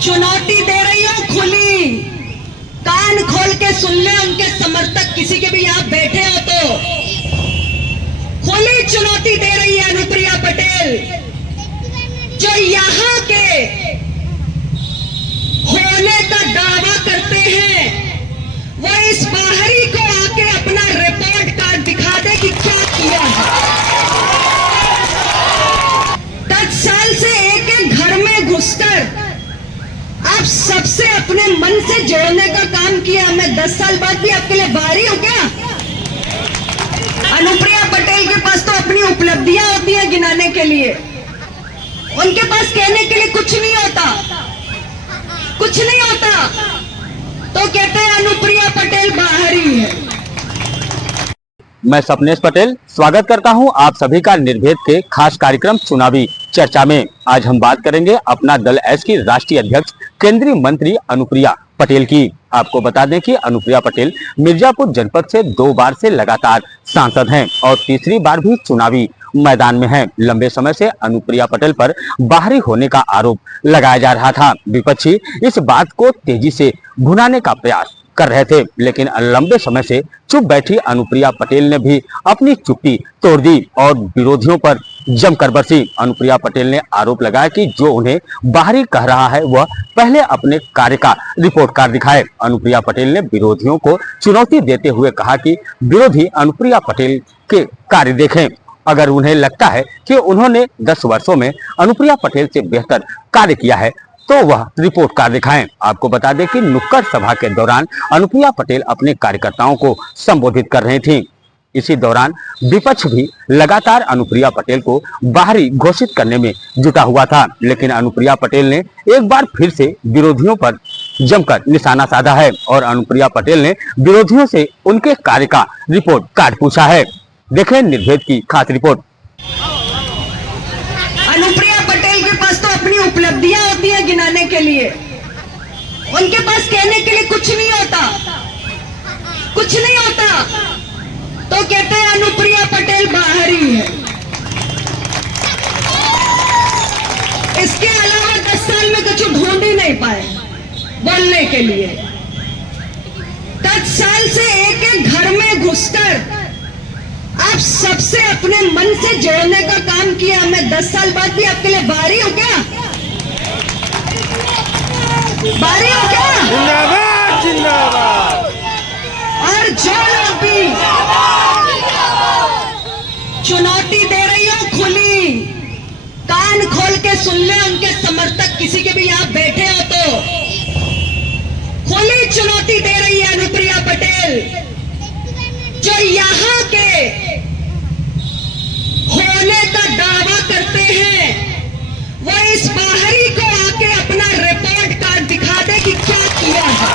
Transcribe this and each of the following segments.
चुनौती दे रही हूं खुली, कान खोल के सुन ले उनके समर्थक किसी के भी यहां बैठे हो तो। खुली चुनौती दे रही है अनुप्रिया पटेल, जो यहां के होने का दावा करते हैं, वो इस बाहरी को आके अपना रिपोर्ट कार्ड दिखा दे कि क्या किया है। 10 साल से एक घर में घुसकर आप सबसे अपने मन से जोड़ने का काम किया। मैं 10 साल बाद भी आपके लिए बाहरी हूं क्या? अनुप्रिया पटेल के पास तो अपनी उपलब्धियां होती हैं गिनाने के लिए, उनके पास कहने के लिए कुछ नहीं होता, कुछ नहीं होता, तो कहते हैं अनुप्रिया पटेल बाहरी है। मैं सपनेश पटेल स्वागत करता हूं आप सभी का निर्भेद के खास कार्यक्रम चुनावी चर्चा में। आज हम बात करेंगे अपना दल एस की राष्ट्रीय अध्यक्ष केंद्रीय मंत्री अनुप्रिया पटेल की। आपको बता दें कि अनुप्रिया पटेल मिर्जापुर जनपद से 2 बार से लगातार सांसद हैं और तीसरी बार भी चुनावी मैदान में हैं। लंबे समय से अनुप्रिया पटेल पर बाहरी होने का आरोप लगाया जा रहा था। विपक्षी इस बात को तेजी से भुनाने का प्रयास कर रहे थे, लेकिन लंबे समय से चुप बैठी अनुप्रिया पटेल ने भी अपनी चुप्पी तोड़ दी और विरोधियों पर जमकर बरसी। अनुप्रिया पटेल ने आरोप लगाया कि जो उन्हें बाहरी कह रहा है वह पहले अपने कार्य का रिपोर्ट कार्ड दिखाए। अनुप्रिया पटेल ने विरोधियों को चुनौती देते हुए कहा कि विरोधी अनुप्रिया पटेल के कार्य देखें, अगर उन्हें लगता है कि उन्होंने 10 वर्षों में अनुप्रिया पटेल से बेहतर कार्य किया है तो वह रिपोर्ट कार्ड दिखाएं। आपको बता दें कि नुक्कड़ सभा के दौरान अनुप्रिया पटेल अपने कार्यकर्ताओं को संबोधित कर रही थीं। इसी दौरान विपक्ष भी लगातार अनुप्रिया पटेल को बाहरी घोषित करने में जुटा हुआ था, लेकिन अनुप्रिया पटेल ने एक बार फिर से विरोधियों पर जमकर निशाना साधा है और अनुप्रिया पटेल ने विरोधियों से उनके कार्य का रिपोर्ट कार्ड पूछा है। देखें निर्भेद की खास रिपोर्ट। अनुप्रिया पटेल के पास तो अपनी उपलब्धियां होती हैं गिनाने के लिए, उनके पास कहने के लिए कुछ नहीं होता, कुछ नहीं होता, तो कहते हैं अनुप्रिया पटेल बाहरी है। इसके अलावा 10 साल में कुछ ढूंढ ही नहीं पाए बोलने के लिए। 10 साल से एक घर में घुसकर आप सबसे अपने मन से जोड़ने का काम किया। मैं 10 साल बाद भी आपके लिए बाहरी हूं क्या? बाहरी हूं क्या? जिंदाबाद जिंदाबाद। और जो लोग भी चुनौती दे रही हो खुली, कान खोल के सुन ले उनके समर्थक किसी के भी यहां बैठे हो तो। खुली चुनौती दे रही है अनुप्रिया पटेल, जो यहां के होने का दावा करते हैं, वो इस बाहरी को आके अपना रिपोर्ट कार्ड दिखा दे कि क्या किया है।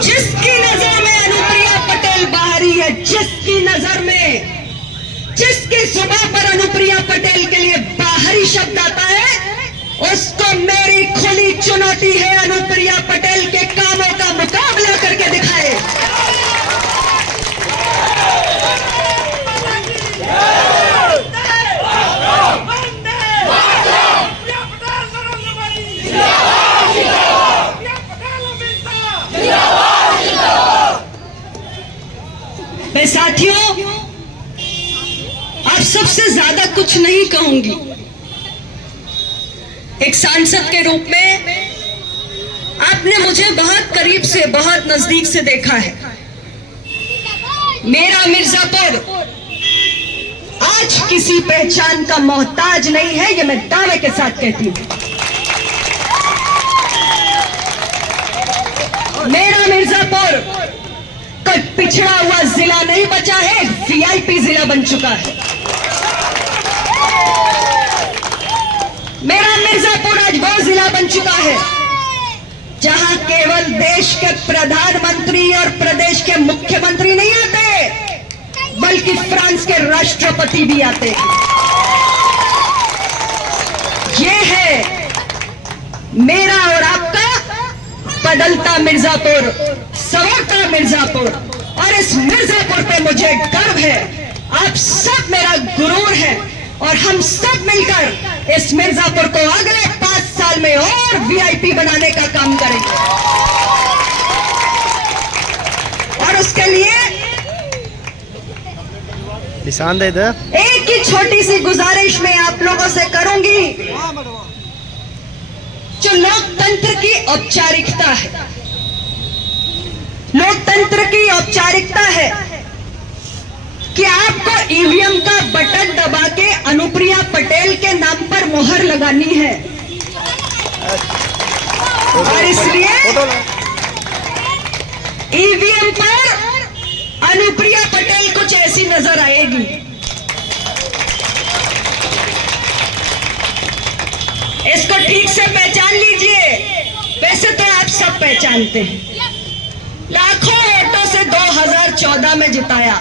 जिसकी नजर में अनुप्रिया पटेल बाहरी है, जिसकी नजर में, जिसकी जुबान पर अनुप्रिया पटेल के लिए बाहरी शब्द आता है, उसको मेरी खुली चुनौती है अनुप्रिया पटेल के कामों का मुकाबला करके दिखाए। मैं साथियों आप सबसे ज्यादा कुछ नहीं कहूंगी। एक सांसद के रूप में आपने मुझे बहुत करीब से, बहुत नजदीक से देखा है। मेरा मिर्जापुर आज किसी पहचान का मोहताज नहीं है, यह मैं दावे के साथ कहती हूं। मेरा मिर्जापुर कोई पिछड़ा हुआ जिला नहीं बचा है, वीआईपी जिला बन चुका है। मेरा मिर्जापुर आज वो जिला बन चुका है जहां केवल देश के प्रधानमंत्री और प्रदेश के मुख्यमंत्री नहीं आते, बल्कि फ्रांस के राष्ट्रपति भी आते हैं। ये है मेरा और आपका बदलता मिर्जापुर, संवरता मिर्जापुर, और इस मिर्जापुर पे मुझे गर्व है, आप सब मेरा गुरूर है और हम सब मिलकर इस मिर्जापुर को अगले 5 साल में और वीआईपी बनाने का काम करेंगे। और उसके लिए निशान दे दे। एक ही छोटी सी गुजारिश मैं आप लोगों से करूंगी, जो लोकतंत्र की औपचारिकता है, लोकतंत्र की औपचारिकता है कि आपको ईवीएम का बटन दबा के अनुप्रिया पटेल के नाम पर मोहर लगानी है। और इसलिए ईवीएम पर अनुप्रिया पटेल कुछ ऐसी नजर आएगी। इसको ठीक से पहचान लीजिए। वैसे तो आप सब पहचानते हैं, लाखों वोटों से 2014 में जिताया।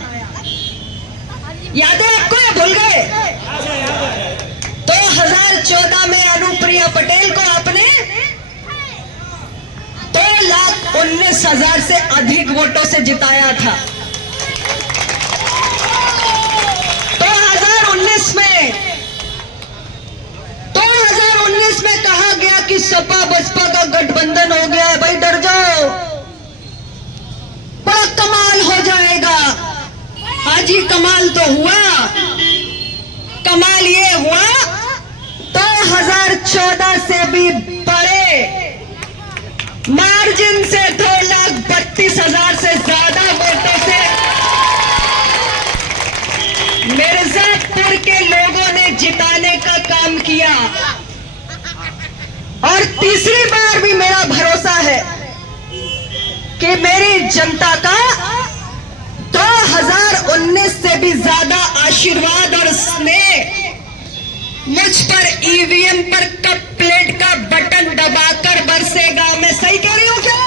याद है आपको या भूल गए? 2014 में अनुप्रिया पटेल को आपने 2,19,000 से अधिक वोटों से जिताया था। 2019 में कहा गया कि सपा बसपा का गठबंधन हो गया है, भाई डर जाओ, बड़ा कमाल हो जाएगा। आज ही कमाल तो हुआ। कमाल ये हुआ 2014 से भी बड़े मार्जिन से 2,32,000 से ज्यादा वोटों से मिर्जापुर के लोगों ने जिताने का काम किया। और तीसरी बार भी मेरा भरोसा है कि मेरी जनता का 2019 से भी ज्यादा आशीर्वाद और स्नेह मुझ पर ईवीएम पर कप प्लेट का बटन दबाकर बरसेगा। मैं सही कह रही हूं क्या?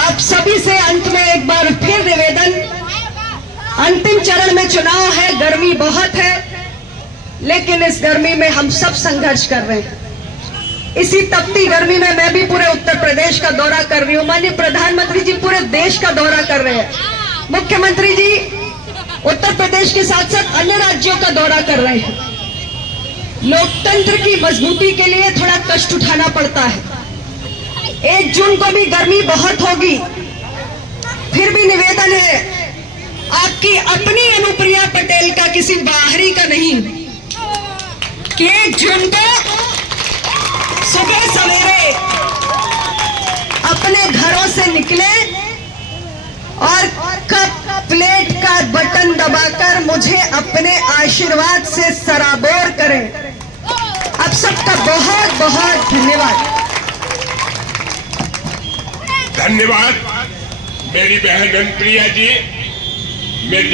आप सभी से अंत में एक बार फिर निवेदन, अंतिम चरण में चुनाव है, गर्मी बहुत है, लेकिन इस गर्मी में हम सब संघर्ष कर रहे हैं। इसी तपती गर्मी में मैं भी पूरे उत्तर प्रदेश का दौरा कर रही हूं। माननीय प्रधानमंत्री जी पूरे देश का दौरा कर रहे हैं। मुख्यमंत्री जी उत्तर प्रदेश के साथ साथ अन्य राज्यों का दौरा कर रहे हैं। लोकतंत्र की मजबूती के लिए थोड़ा कष्ट उठाना पड़ता है। 1 जून को भी गर्मी बहुत होगी। फिर भी निवेदन है, आपकी अपनी अनुप्रिया पटेल का, किसी बाहरी का नहीं, कि 1 जून को सुबह सवेरे अपने घरों से निकले और कप प्लेट का बटन दबाकर मुझे अपने आशीर्वाद से सराबोर करें। आप सबका बहुत बहुत धन्यवाद। धन्यवाद मेरी बहन अनुप्रिया जी। मेरी